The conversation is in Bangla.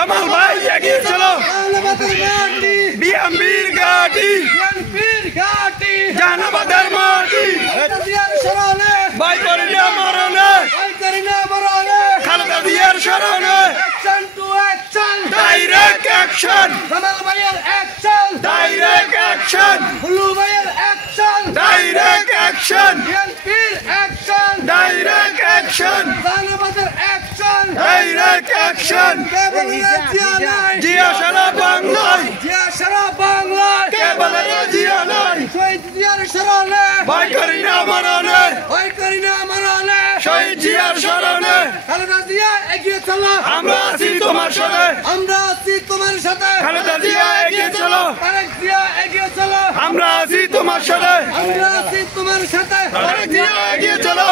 জামাল ভাই এগিয়ে চলো বিএমপির ঘাঁটি জাহানাবাদের মাটি ভাই করি না মরণে খালেদা জিয়ার স্মরণে direct action direct action direct action direct action direct action Zia সারা বাংলায় কে বলে জিয়া নাই ভাই করি না মরণে শহীদ জিয়ার স্মরণে আমরা আছি তোমার সাথে খালেদা জিয়া এগিয়ে চলো আমরা আছি তোমার সাথে তারেক জিয়া এগিয়ে চলো